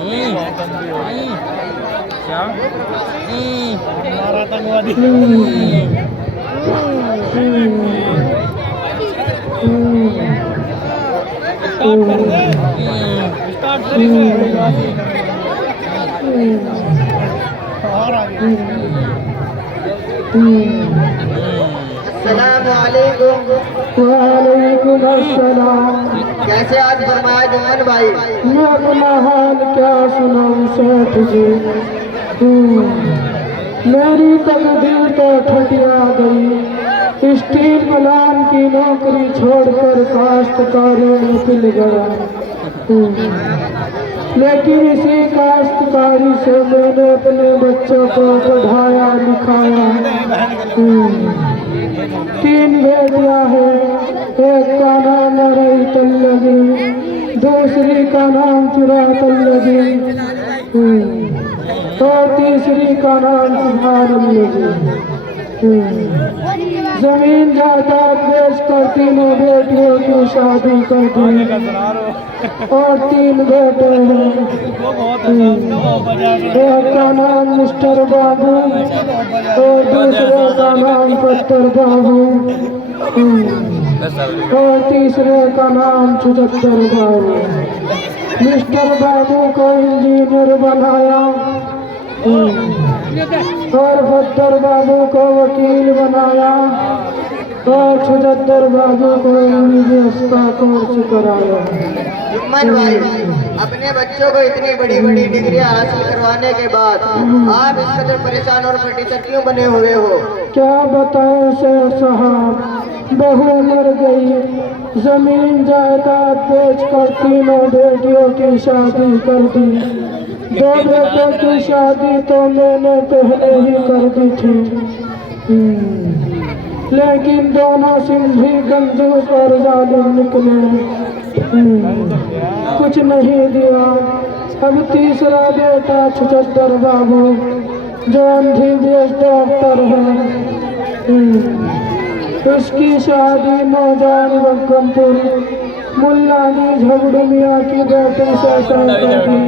क्या आतंकवादी स्टार्ट कर दे और आगे। वालेकुम अस्सलाम। कैसे आज फरमाया जुम्मन भाई? मैं अपना हाल क्या सुनाऊं सेठ जी। मेरी तकदीर तो ठटिया गई। स्टील प्लान की नौकरी छोड़कर काश्तकारी में पिल गया। लेकिन इसी काश्तकारी से मैंने अपने बच्चों को पढ़ाया लिखाया। 3 बेटियां हैं, एक का नाम रही तल्लगी, दूसरी का नाम चुरा तल्लगी और तीसरी का नाम सुभानल्लगी। जमीन जायदाद बेच कर तीनों बेटियों की शादी कर दी और 3 बेटे हैं। एक का नाम मिस्टर बाबू और दूसरे का नाम पत्थर बाबू और तीसरे का नाम 76 बाबू। मिस्टर बाबू को इंजीनियर बनाया और पत्थर बाबू को वकील बनाया और 76 बाबू को MBBS का कोर्स कराया। जुम्मन भाई, अपने बच्चों को इतनी बड़ी बड़ी डिग्रियां हासिल करवाने के बाद आप इस कदर परेशान और टीचर क्यों बने हुए हो? क्या बताएं शेख साहब, बहू मर गई, जमीन जायदाद बेचकर तीनों बेटियों की शादी कर दी। 2 बेटों की शादी तो मैंने पहले ही कर दी थी, लेकिन दोनों सिंधी कंजूस और जालिम निकले। कुछ नहीं दिया। अब तीसरा बेटा 76 बाबू जो MBBS डॉक्टर है, उसकी शादी नौजान बक्कमपुर मुल्लानी झगड़ू मियाँ की बेटी से कर दी।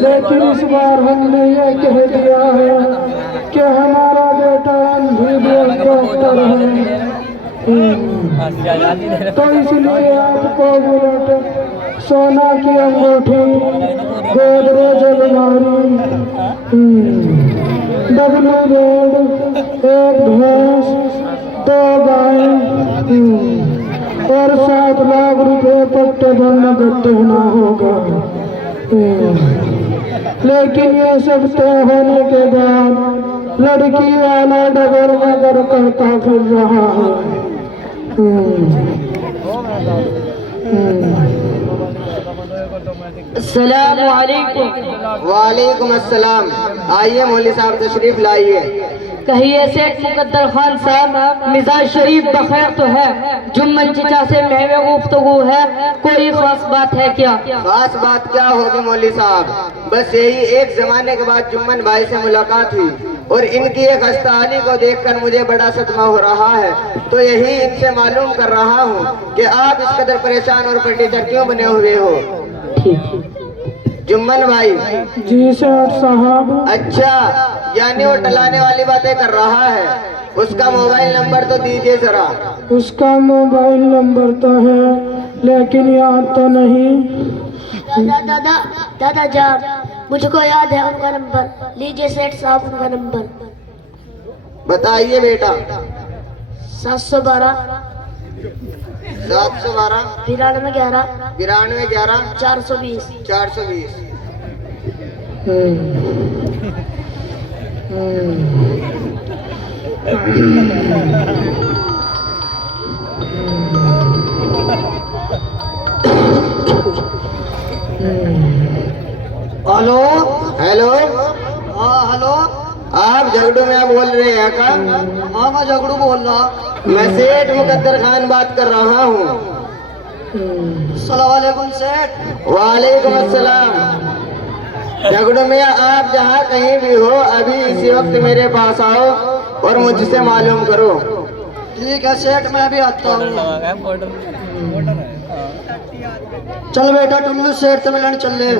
लेकिन इस बार हमने ये कह दिया है कि हमारा बेटा MBBS डॉक्टर है, तो इसलिए आपको बुलेट, सोना की अंगूठी, गोदरेज अलमारी, डब्लू बेड, 1 भैंस, 2 गाय और 7 लाख रुपए पट्टे पर नकद देना होगा। लेकिन ये सब तय होने के बाद लड़की वाला डगर मगर करता फिर रहा है। वालेकुम अस्सलाम। आइए मौलवी साहब तशरीफ लाइए। कहिए सेठ मुकद्दर खान साहब, मिजाज शरीफ बखैर तो है? जुम्मन चिचा से महवे गुफ्तगू है, कोई खास बात है क्या? खास बात क्या होगी मौलवी साहब, बस यही एक जमाने के बाद जुम्मन भाई से मुलाकात हुई और इनकी एक हस्ताहाली को देखकर मुझे बड़ा सदमा हो रहा है। तो यही इनसे मालूम कर रहा हूँ कि आप इस कदर परेशान और टीचर क्यों बने हुए हो? जुम्मन भाई। जी सेठ साहब। अच्छा, यानी वो टलाने वाली बातें कर रहा है। उसका मोबाइल नंबर तो दीजिए जरा। उसका मोबाइल नंबर तो है लेकिन याद तो नहीं। दादा जान, मुझको याद है उनका नंबर। लीजिए सेठ साहब उनका नंबर। बताइए बेटा। 712 712 9211 9211 420 420। Hello hello. हाँ हेलो, आप झगड़ू में बोल रहे हैं क्या? हाँ मैं झगड़ू बोल रहा। मैं सेठ मुकद्दर खान बात कर रहा हूँ। अस्सलाम वालेकुम सेठ। वालेकुम अस्सलाम। झगड़ू में आप जहाँ कहीं भी हो अभी इसी वक्त मेरे पास आओ और मुझसे मालूम करो। ठीक है सेठ, मैं भी आता हूँ। चल बेटा टुल्लू सेठ से मिलन चल ले।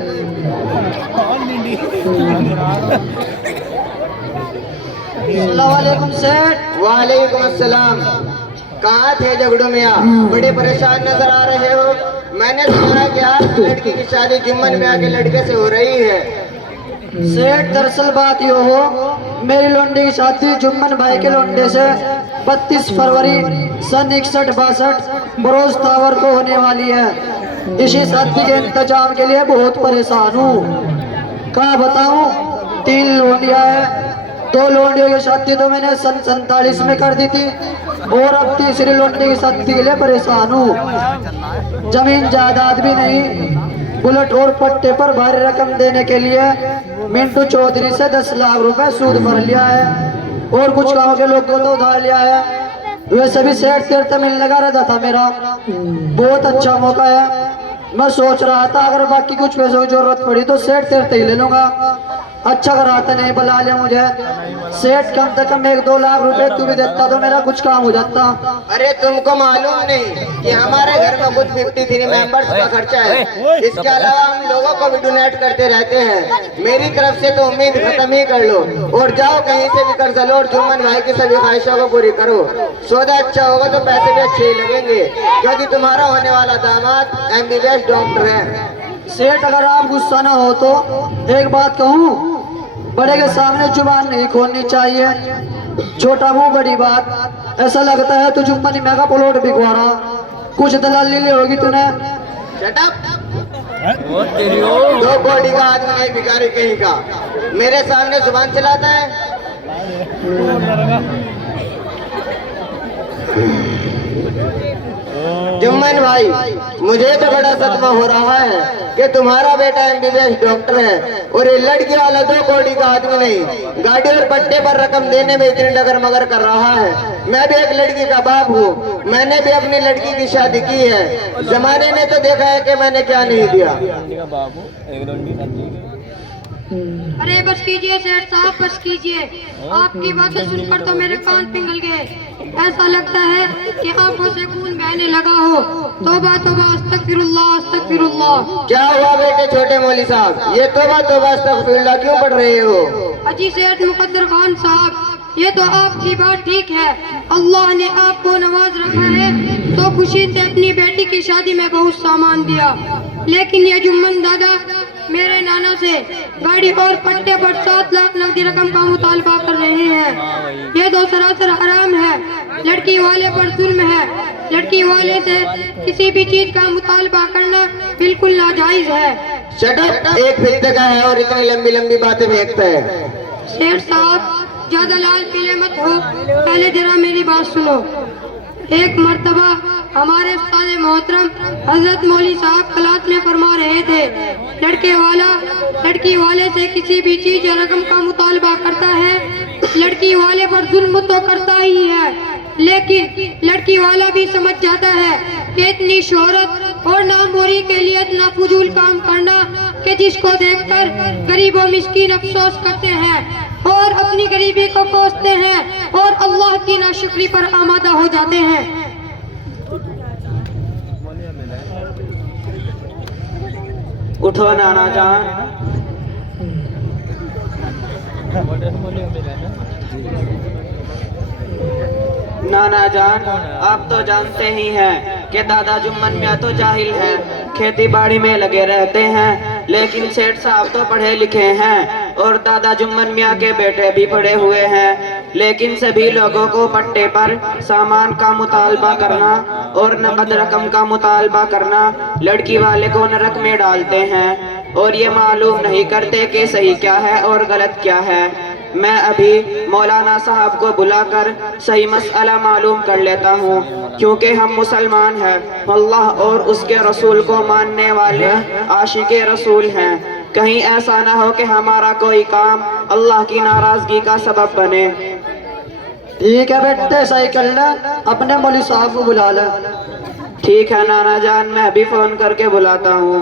अस्सलामुअलैकुम सेठ। वालेकुम अस्सलाम। कहाँ थे झगड़ू मियाँ? बड़े परेशान नजर आ रहे हो। मैंने सुना कि आपकी लड़की की शादी जुम्मन मियाँ के लड़के से हो रही है। सेठ दरअसल बात यो हो, मेरी लोंडी की शादी जुम्मन भाई के लोंडे से 32 फरवरी सन 61-62 बरोज तावर को होने वाली है। इसी शादी के इंतजाम के लिए बहुत परेशान हूँ। कहाँ बताऊँ, 3 लोंडियाँ है। 2 लोंडियों की शादी तो मैंने सन 47 में कर दी थी और अब तीसरी लोंडी की शादी के लिए परेशान हूँ। जमीन जायदाद भी नहीं, बुलेट और पट्टे पर भारी रकम देने के लिए मिंटू चौधरी से 10 लाख रुपए सूद भर लिया है और कुछ गांव के लोगों को तो उधार लिया है। वैसे भी सेठ तीर्थ मिलने का इरादा था मेरा, बहुत अच्छा मौका है। मैं सोच रहा था अगर बाकी कुछ पैसों की जरूरत पड़ी तो सेठ तीर्थ ही ले लूंगा। अच्छा कराता नहीं बुला लिया मुझे। सेठ कम से कम 1-2 लाख रुपए तू भी देता तो मेरा कुछ काम हो जाता। अरे तुमको मालूम नहीं कि हमारे घर में कुछ 53 मेंबर्स का खर्चा है। इसके अलावा हम लोगों को भी डोनेट करते रहते हैं। मेरी तरफ से तो उम्मीद खत्म ही कर लो और जाओ कहीं से भी कर्जा लो और जुम्मन भाई की सभी ख्वाहिशों को पूरी करो। सौदा अच्छा होगा तो पैसे भी अच्छे ही लगेंगे, क्योंकि तुम्हारा होने वाला दामाद MBBS डॉक्टर है। सेठ अगर आप गुस्सा ना हो तो एक बात कहूँ, बड़े के सामने जुबान नहीं खोलनी चाहिए। छोटा मुंह बड़ी बात। ऐसा लगता है तू जुम्मन मियां का प्लॉट बिकवा रहा, कुछ दलाली ली होगी तूने। Shut up! 2 बॉडी का आदमी नहीं, भिखारी कहीं का। मेरे सामने जुबान चलाता है। जुम्मन भाई, मुझे तो बड़ा सदमा हो रहा है कि तुम्हारा बेटा MBBS डॉक्टर है और ये लड़की वाला 2 कौड़ी का आदमी नहीं, गाड़ी और पट्टे पर रकम देने में इतनी डगर मगर कर रहा है। मैं भी एक लड़की का बाप हूँ, मैंने भी अपनी लड़की की शादी की है। जमाने ने तो देखा है कि मैंने क्या नहीं दिया। अरे बस कीजिए सेठ साहब, बस कीजिए। आपकी बातें सुनकर तो मेरे कान पिघल गए। ऐसा लगता है कि आंखों से खून बहने लगा हो। तौबा तौबा, अस्तगफिरुल्लाह अस्तगफिरुल्लाह। क्या हुआ बेटे छोटे मौली साहब, ये तौबा तौबा अस्तगफिरुल्लाह क्यों पढ़ रहे हो? अजी सेठ मुकद्दर खान साहब, ये तो आपकी बात ठीक है। अल्लाह ने आपको नवाज रखा है तो खुशी से अपनी बेटी की शादी में बहुत सामान दिया, लेकिन ये जुम्मन दादा मेरे नाना से गाड़ी और पट्टे पर 7 लाख नकदी रकम का मुतालबा कर रहे हैं। ये तो सरासर हराम है। लड़की वाले पर जुल्म है। लड़की वाले से किसी भी चीज का मुतालबा करना बिल्कुल नाजायज है। Shut up! एक फिरते का है और इतनी लंबी लंबी बातें फेंकता है। सेठ साहब ज्यादा लाल पीले मत हो, पहले जरा मेरी बात सुनो। एक मर्तबा हमारे उस्ताद मोहतरम हजरत मौली साहब क्लास में फरमा रहे थे, लड़के वाला लड़की वाले से किसी भी चीज या रकम का मुतालबा करता है, लड़की वाले पर जुल्म तो करता ही है, लेकिन लड़की वाला भी समझ जाता है कि इतनी शोहरत और नामोरी के लिए इतना फजूल काम करना कि जिसको देखकर गरीब और मिस्कीन अफसोस करते हैं और अपनी गरीबी को कोसते हैं और अल्लाह की नाशुक्री पर आमादा हो जाते हैं। उठो नाना जान। नाना जान, आप तो जानते ही हैं कि दादा जुम्मन मियां तो जाहिल हैं, खेती बाड़ी में लगे रहते हैं, लेकिन सेठ साहब तो पढ़े लिखे हैं और दादा जुम्मन मियां के बेटे भी पढ़े हुए हैं। लेकिन सभी लोगों को पट्टे पर सामान का मुतालबा करना और नकद रकम का मुतालबा करना लड़की वाले को नरक में डालते हैं और ये मालूम नहीं करते कि सही क्या है और गलत क्या है। मैं अभी मौलाना साहब को बुलाकर सही मसला मालूम कर लेता हूँ, क्योंकि हम मुसलमान हैं, अल्लाह और उसके रसूल को मानने वाले आशिक़े रसूल हैं। कहीं ऐसा ना हो कि हमारा कोई काम अल्लाह की नाराजगी का सबब बने। ठीक है बेटे, सही कर ले, अपने मौली साहब को बुला ले। ठीक है नाना जान, मैं अभी फोन करके बुलाता हूँ।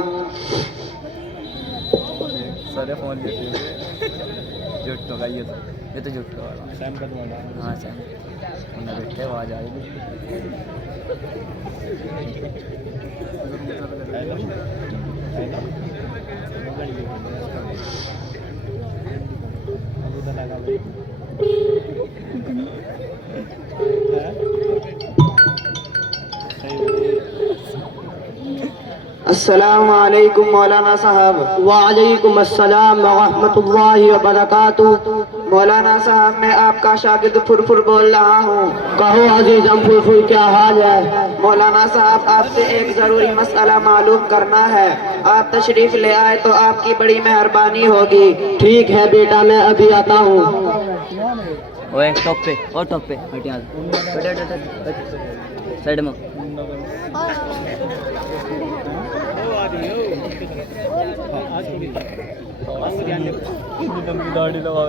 जुट्टो का ये तो जुट्टो वाला सैम का तुम्हारा। हाँ सैम उन्हें बैठे आवाज आ रही। अस्सलाम वालेकुम मौलाना साहब। वालेकुम अस्सलाम व रहमतुल्लाहि व बरकातुहू। मौलाना साहब मैं आपका शागिर्द फुरफुर बोल रहा हूँ। कहो अजीजम फुरफुर क्या हाल है? मौलाना साहब आपसे एक जरूरी मसला मालूम करना है, आप तशरीफ ले आए तो आपकी बड़ी मेहरबानी होगी। ठीक है बेटा, मैं अभी आता हूँ। ओए टॉप पे और टॉप पे हट यहाँ से। हट साइड में। गाड़ी लगा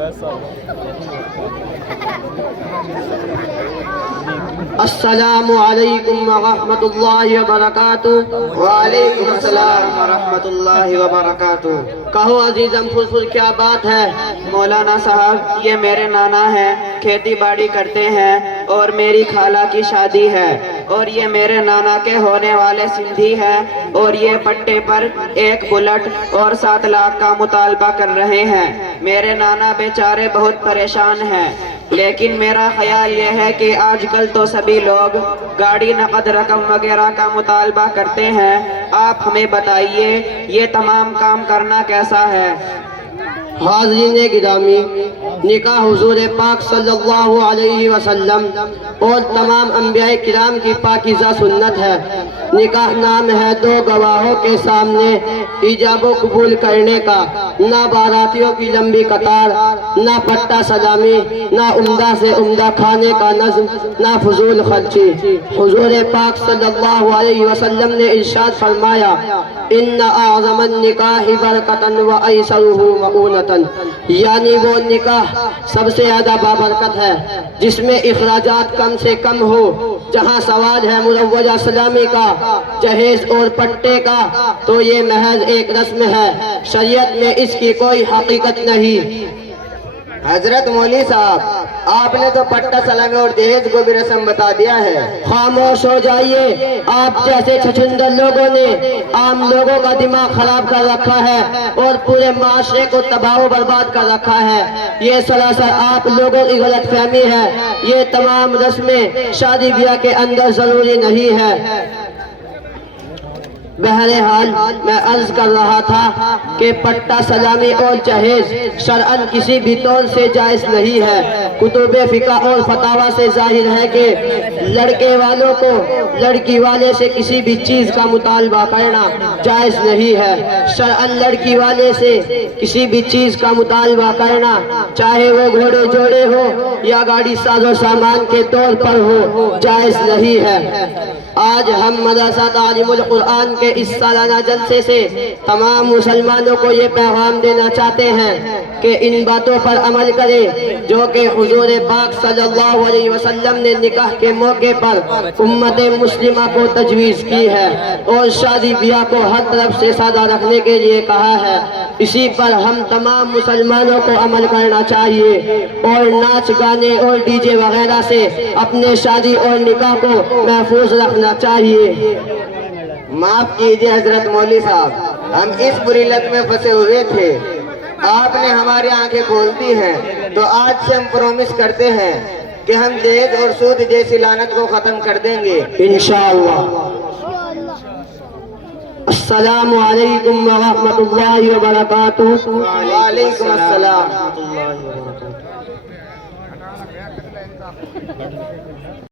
अस्सलामु अलैकुम व रहमतुल्लाहि व बरकातुहू। वालेकुम अस्सलाम व रहमतुल्लाहि व बरकातुहू। कहो अजीजम फुरफुर क्या बात है? मौलाना साहब ये मेरे नाना हैं, खेती बाड़ी करते हैं और मेरी खाला की शादी है और ये मेरे नाना के होने वाले सिंधी हैं और ये पट्टे पर 1 बुलेट और 7 लाख का मुतालबा कर रहे हैं। मेरे नाना बेचारे बहुत परेशान हैं, लेकिन मेरा ख्याल ये है कि आजकल तो सभी लोग गाड़ी नकद रकम वगैरह का मुतालबा करते हैं। आप हमें बताइए ये तमाम काम करना कैसा है? हाज़रीन गिरामी, निकाह हुज़ूर पाक सल्लल्लाहु अलैहि वसल्लम और तमाम अंबिया किराम की पाकीज़ा सुन्नत है। निकाह नाम है 2 गवाहों के सामने इजाबो कबूल करने का। ना बारातियों की लंबी कतार, ना पट्टा सलामी, ना उम्दा से उम्दा खाने का नज़्म, ना फजूल खर्ची। हुज़ूर पाक सल्लल्लाहु अलैहि वसल्लम ने इरशाद फरमाया, इन्ना आज़मन निकाह बरकतन व ऐसरुहु मऊनतन, यानी वो निकाह सबसे ज्यादा बाबरकत है जिसमें इखराजात कम से कम हो। जहाँ सवाल है मुरव्वजा सलामी का, जहेज और पट्टे का, तो ये महज एक रस्म है, शरीयत में इसकी कोई हकीकत नहीं। हजरत मौली साहब, आपने तो पट्टा सलामी और दहेज को भी रस्म बता दिया है। खामोश हो जाइए। आप जैसे छछुंदर लोगों ने आम लोगों का दिमाग खराब कर रखा है और पूरे माशरे को तबाह व बर्बाद कर रखा है। ये सरासर आप लोगों की गलत फहमी है। ये तमाम रस्में शादी ब्याह के अंदर जरूरी नहीं है। बहरहाल मैं अर्ज कर रहा था कि पट्टा सलामी और जहेज शरअन किसी भी तौर से जायज नहीं है। कुतुबे फिका और फतावा से जाहिर है कि लड़के वालों को लड़की वाले से किसी भी चीज का मुतालबा करना जायज नहीं है। शरअन लड़की वाले से किसी भी चीज का मुतालबा करना, चाहे वो घोड़े जोड़े हो या गाड़ी साजो सामान के तौर पर हो, जायज नहीं है। आज हम मदरसा तालीमुल कुरान के इस सालाना जलसे से तमाम मुसलमानों को ये पैगाम देना चाहते हैं कि इन बातों पर अमल करें जो कि हुजूर पाक सल्लल्लाहु अलैहि वसल्लम ने निकाह के मौके पर उम्मत मुस्लिमा को तजवीज़ की है और शादी ब्याह को हर तरफ से सादा रखने के लिए कहा है। इसी पर हम तमाम मुसलमानों को अमल करना चाहिए और नाच गाने और डीजे वगैरह से अपने शादी और निकाह को महफूज रखना चाहिए। माफ कीजिए हजरत मौली साहब, हम इस बुरी लत में फंसे हुए थे, आपने हमारी आंखें खोल दी हैं। तो आज से हम प्रॉमिस करते हैं कि हम दहेज और सूद जैसी लानत को खत्म कर देंगे इंशाअल्लाह। अस्सलामु अलैकुम व रहमतुल्लाहि व बरकातुहू। वालेकुम अस्सलाम।